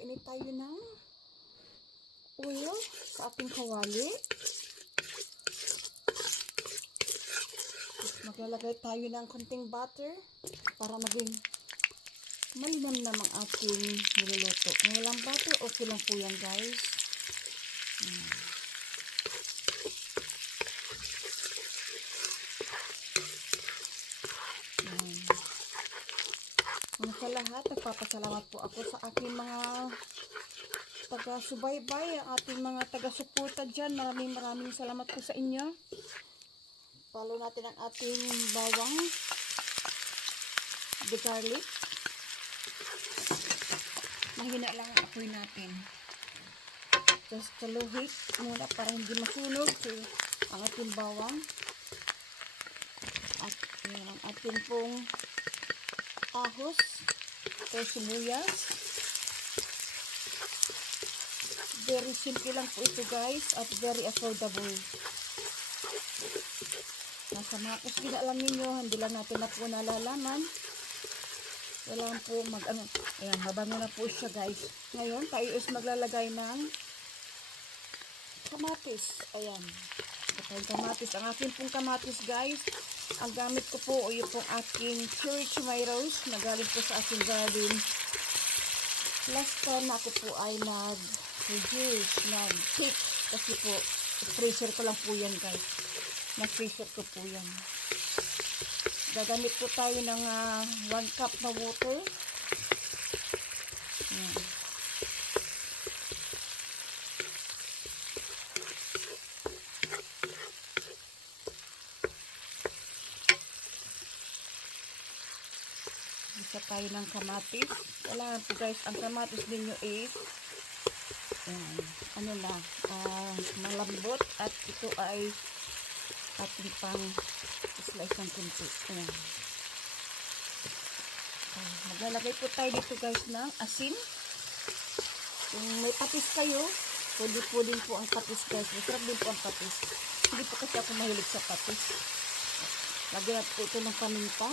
Kakainit tayo ng oil sa ating kawali. Maglalagay tayo ng konting butter para maging malinamnam ang ating niluluto. Kung walang butter, okay lang po yan, guys. Una sa lahat, nagpapasalamat po ako sa aking mga taga-subaybay, ang ating mga taga-suporta dyan. Maraming salamat po sa inyo. Follow natin ang ating bawang, the garlic. Mahina lang ang apoy natin. Just low heat muna para hindi masunog ang ating bawang. At yun, ang ating pong ahos o sibuyas. Very simple lang po ito, guys, at very affordable. Nasa makos gina lang ninyo, hindi lang natin na po nalalaman. Wala po ayan, mabango na po siya, guys. Ngayon, tayo is maglalagay ng kamatis. Ayan. Ito yung kamatis. Ang aking pong kamatis, guys, ang gamit ko po, o yung pong aking cherry tomatoes na galing po sa aking garden. Last time na ako po ay nag-reduce, nag-take, kasi po, freezer ko lang po yan, guys. Na-freezer ko po yan. Gagamit po tayo ng 1 cup na water. Yan. Isa tayo ng kamatis. Kailangan po, guys, ang kamatis ninyo is malambot, at ito ay ating pang slice ng kunti. Maglalagay po tayo dito, guys, ng asin. Kung may patis kayo, pwede po din po ang patis, guys. Masarap din po ang patis. Hindi po kasi ako mahilig sa patis. Lagyan natin po ito ng paminta.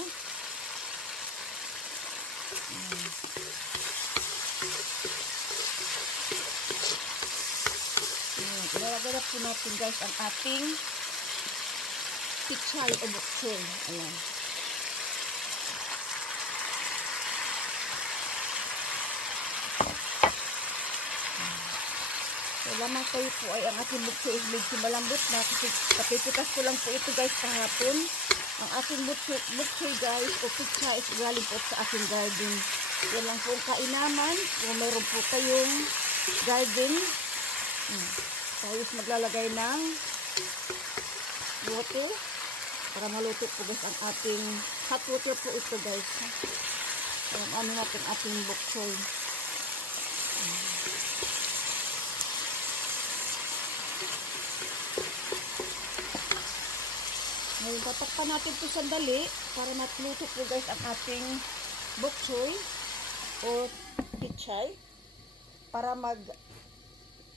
Ilalagay na po natin, guys, ang ating pichay o buksoy. Ayan. So, lamang tayo po ay ang ating buksoy is medyo malambot na, kasi papipitas ko lang po ito, guys, kahapon. Ang ating buksoy, guys, o pichay is galing po sa aking garden. Yan lang po ang kainaman. Kung meron po kayong garden, tayo is maglalagay ng water para maluto po, guys, ang ating hot water po ito, guys. Ano natin ating boksoy. Ngayon, tatakpan natin ito sandali para matluto po, guys, ang ating boksoy o pichay, para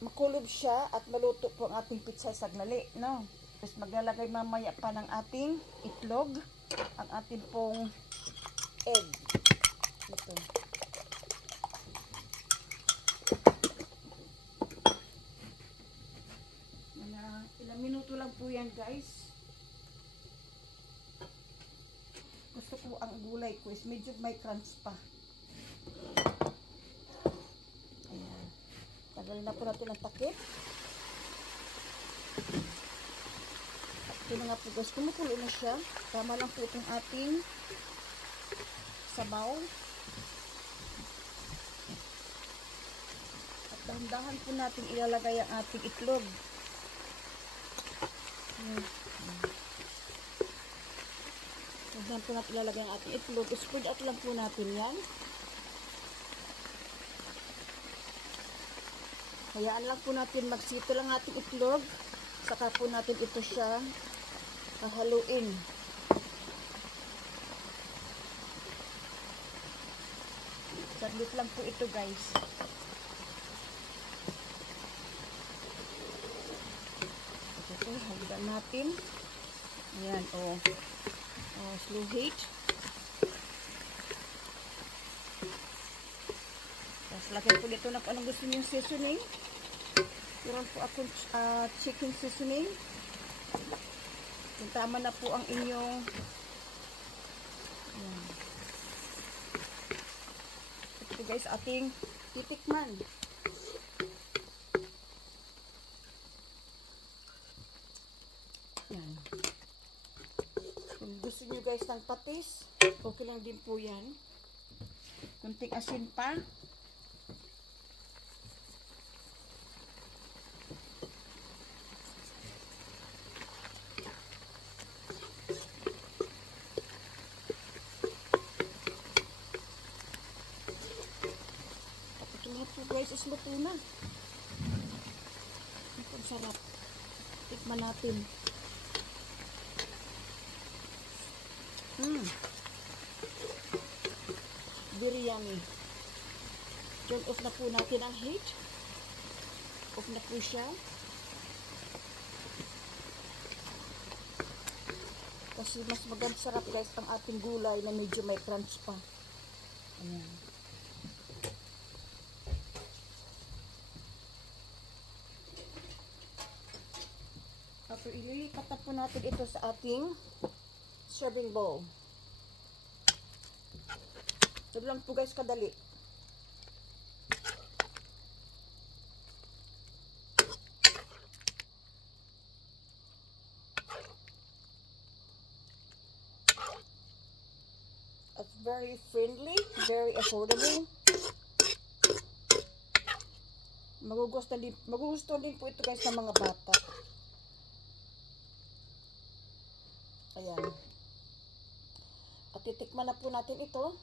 makulob siya at maluto po ang ating pichay sagnali, no? Tapos maglalagay mamaya pa ng ating itlog, ang ating pong egg. Ito. Ilang minuto lang po yan, guys. Gusto ko ang gulay ko is medyo may crunch pa. Ayan. Tagalin na po natin ang takip. Ito na nga po, guys, kumukulo na siya. Tama lang po itong ating sabaw. At dahan-dahan po natin ilalagay ang ating itlog. Dahan-dahan po natin ilalagay ang ating itlog. Spread out lang po natin yan. Hayaan lang po natin magsito lang ating itlog. Saka po natin ito siya haluin. Saglit lang po ito, guys. Ito, halikan natin. Ayan, slow heat. Tapos Lagyan po dito na kung anong gusto niyong seasoning. Meron po akong chicken seasoning. Yung tama na po ang inyong ayan. Ito guys, ating titikman. Yan. Kung gusto nyo guys ng patis, okay lang din po yan. Kunting asin pa. Tapos lahat po guys is luto na. Ang sarap. Tikman natin. Very yummy. Turn off na po natin ang heat. Off na po siya. Kasi mas maganda sarap guys ang ating gulay na medyo may crunch pa. Ayan. Tapos ililipat na po natin ito sa ating serving bowl. Ito lang po guys kadali. It's very friendly, very affordable. Magugustuhan din po ito guys ng mga bata. Ayan. At titikman na po natin ito.